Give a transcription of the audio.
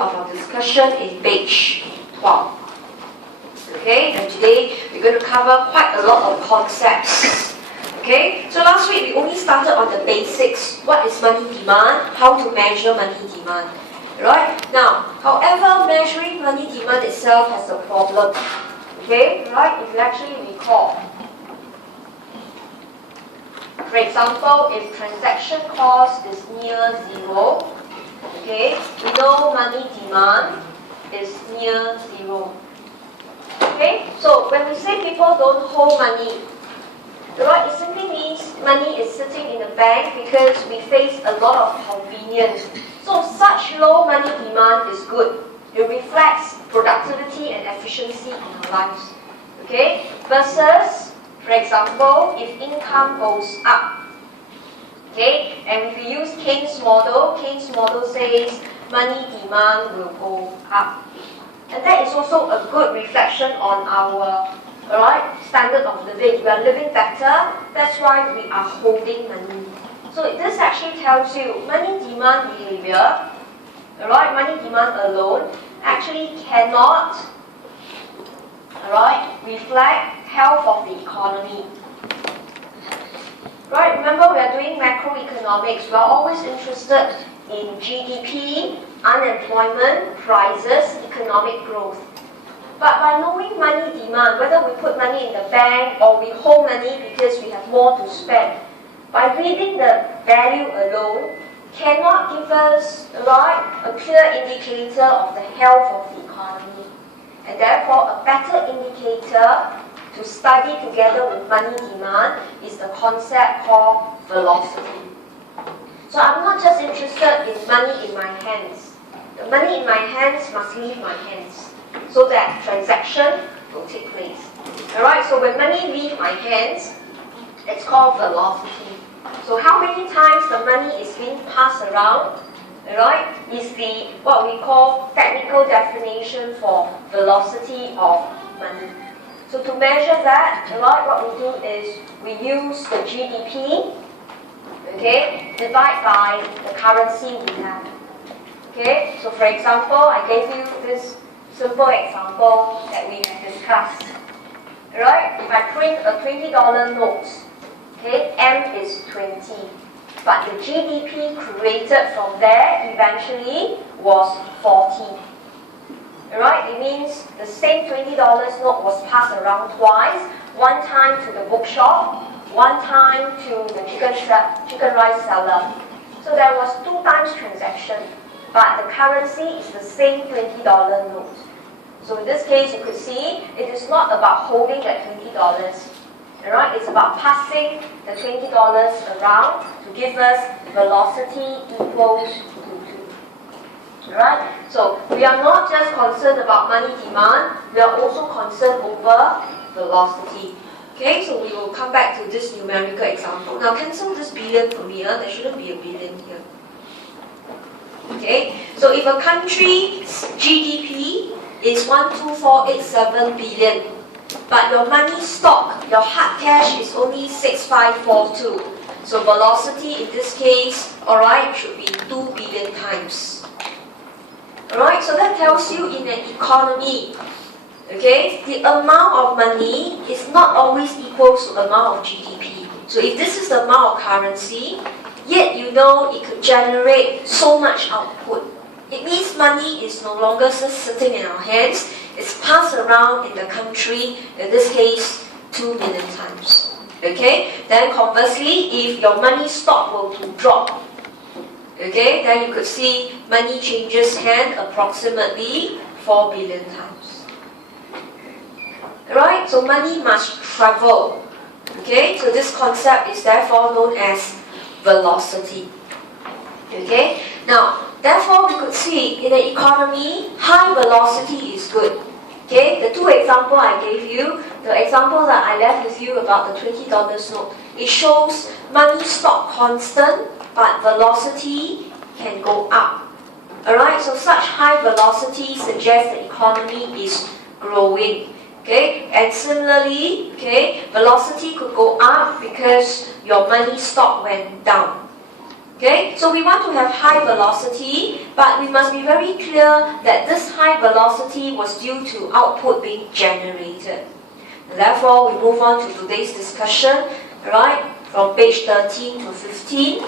of our discussion in page 12. Okay, and today we're going to cover quite a lot of concepts. Okay, so last week we only started on the basics. What is money demand? How to measure money demand. Right? Now, however, measuring money demand itself has a problem. Okay, right? If you actually recall. For example, if transaction cost is near zero, okay, we know money demand is near zero. Okay, so when we say people don't hold money, right, it simply means money is sitting in the bank because we face a lot of convenience. So such low money demand is good. It reflects productivity and efficiency in our lives. Okay, versus, for example, if income goes up. Okay, and if we use Keynes' model says money demand will go up. And that is also a good reflection on our standard of living. We are living better, that's why we are holding money. So this actually tells you money demand behavior, money demand alone actually cannot reflect health of the economy. Right, remember we are doing macroeconomics, we are always interested in GDP, unemployment, prices, economic growth. But by knowing money demand, whether we put money in the bank or we hold money because we have more to spend, by reading the value alone cannot give us a clear indicator of the health of the economy. And therefore, a better indicator to study together with money demand is the concept called velocity. So I'm not just interested in money in my hands. The money in my hands must leave my hands so that transaction will take place. Alright, so when money leaves my hands, it's called velocity. So how many times the money is being passed around, is the what we call technical definition for velocity of money. So to measure that, what we do is we use the GDP, divide by the currency we have. Okay, so for example, I gave you this simple example that we have discussed. If I print a $20 note, M is 20, but the GDP created from there eventually was 40. It means the same $20 note was passed around twice, one time to the bookshop, one time to the chicken rice seller. So there was 2 times transaction, but the currency is the same $20 note. So in this case, you could see it is not about holding that $20. It's about passing the $20 around to give us velocity equals to 2. So we are not just concerned about money demand, we are also concerned over velocity. Okay, so we will come back to this numerical example. Now cancel this billion for me, there shouldn't be a billion here. Okay, so if a country's GDP is 12487 billion, but your money stock, your hard cash is only 6542. So velocity in this case, should be 2 billion times. So that tells you in an economy, the amount of money is not always equal to the amount of GDP. So if this is the amount of currency, yet it could generate so much output. It means money is no longer just sitting in our hands, it's passed around in the country, in this case, 2 million times. Then conversely, if your money stock were to drop, then you could see money changes hand approximately 4 billion times. So money must travel. So this concept is therefore known as velocity. Now, therefore we could see in an economy, high velocity is good. The 2 examples I gave you, the example that I left with you about the $20 note, it shows money stock constant, but velocity can go up. So such high velocity suggests the economy is growing. And similarly, velocity could go up because your money stock went down. Okay, so we want to have high velocity, but we must be very clear that this high velocity was due to output being generated. Therefore, we move on to today's discussion, right, from page 13 to 15.